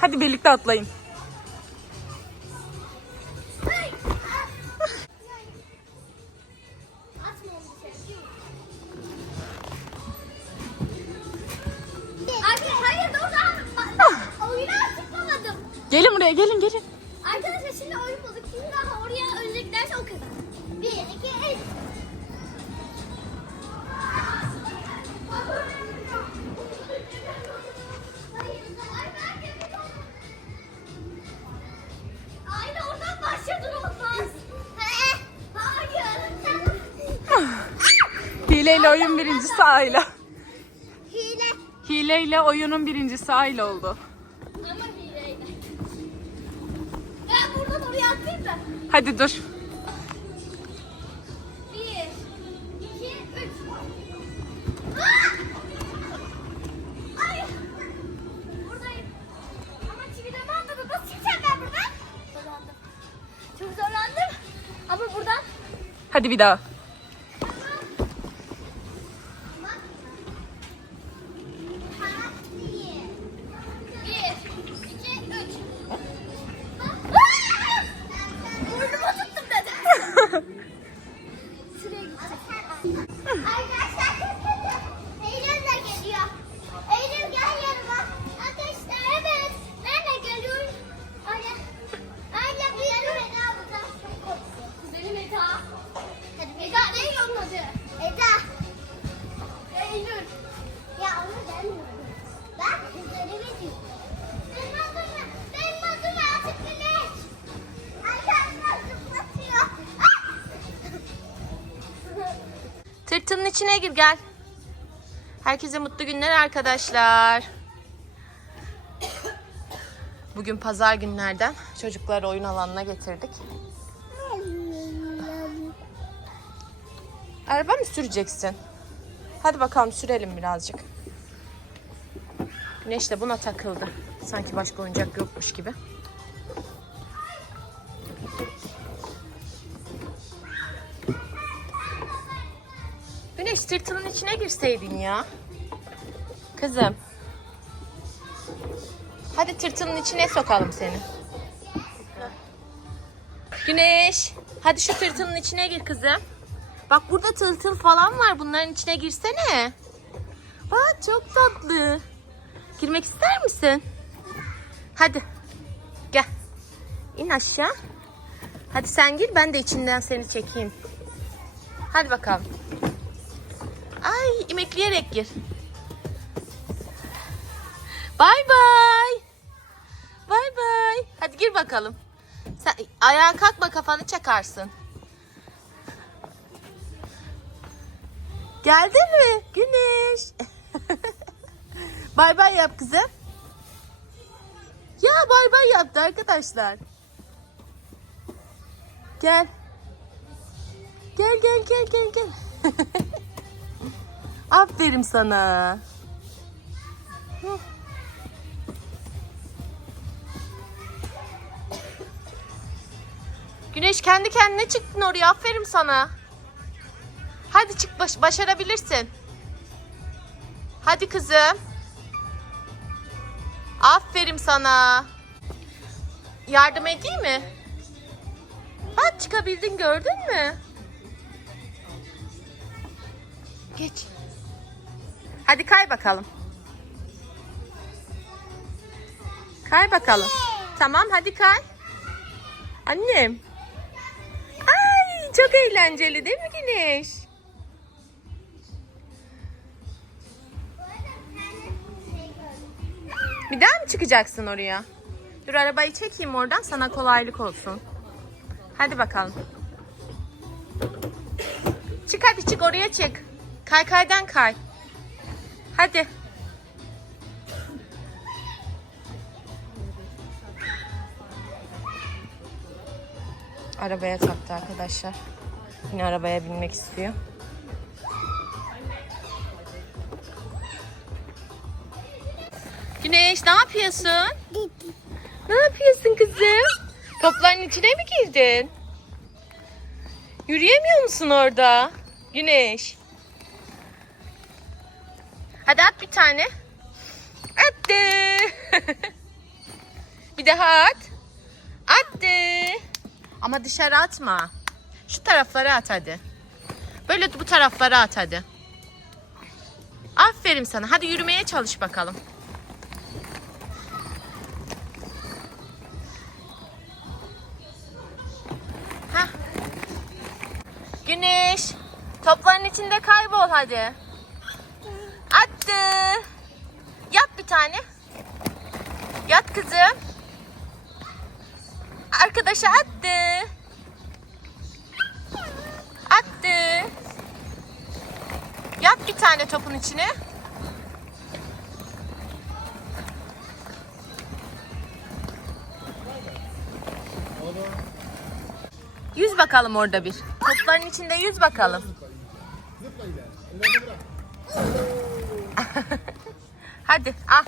Hadi birlikte atlayın. Gelin buraya gelin gelin. Arkadaşlar şimdi oyun bulduk. Kim daha oraya önce giderse o kadar. Bir, iki, üç. Aynı oradan başladın olmaz. Hayır. Hileyle oyun birincisi Ayla. Hile. Hileyle oyunun birincisi Ayla oldu. Hadi dur. Bir, iki, üç. Ay! Buradayım. Ama çivileme atladım. Nasıl çıkacağım ben buradan? Zorlandım. Çok zorlandım. Ama buradan. Hadi bir daha. Tırtının içine gir gel. Herkese mutlu günler arkadaşlar. Bugün pazar günlerden çocukları oyun alanına getirdik. Araba mı süreceksin? Hadi bakalım sürelim birazcık. Güneş de buna takıldı. Sanki başka oyuncak yokmuş gibi. Güneş tırtılın içine girseydin ya. Kızım. Hadi tırtılın içine sokalım seni. Güneş. Hadi şu tırtılın içine gir kızım. Bak burada tırtıl falan var. Bunların içine girsene. Bak çok tatlı. Girmek ister misin? Hadi. Gel. İn aşağı. Hadi sen gir ben de içinden seni çekeyim. Hadi bakalım. Ay imekleyerek gir. Bay bay. Bay bay. Hadi gir bakalım. Sen ayağa kalkma kafanı çakarsın. Geldin mi Güneş? bay bay yap kızım. Ya bay bay yaptı arkadaşlar. Gel. Gel gel gel gel gel. Aferin sana. Güneş kendi kendine çıktın oraya. Aferin sana. Hadi çık baş- başarabilirsin. Hadi kızım. Aferin sana. Yardım edeyim mi? Bak çıkabildin gördün mü? Geç. Hadi kay bakalım. Kay bakalım. Tamam hadi kay. Annem. Ay çok eğlenceli değil mi Güneş? Bir daha mı çıkacaksın oraya? Dur arabayı çekeyim oradan sana kolaylık olsun. Hadi bakalım. Çık hadi çık oraya çık. Kay kaydan kay. Hadi. Arabaya taktı arkadaşlar. Yine arabaya binmek istiyor. Güneş ne yapıyorsun? Ne yapıyorsun kızım? Topların içine mi girdin? Yürüyemiyor musun orada? Güneş. Hadi at bir tane. Attı. Bir daha at. Attı. Ama dışarı atma. Şu taraflara at hadi. Böyle bu taraflara at hadi. Aferin sana. Hadi yürümeye çalış bakalım. Hah. Güneş. Topların içinde kaybol hadi. Attı. Yat bir tane. Yat kızım. Arkadaşa attı. Attı. Yat bir tane topun içine. Yüz bakalım orada bir. Topların içinde yüz bakalım. 好的啊。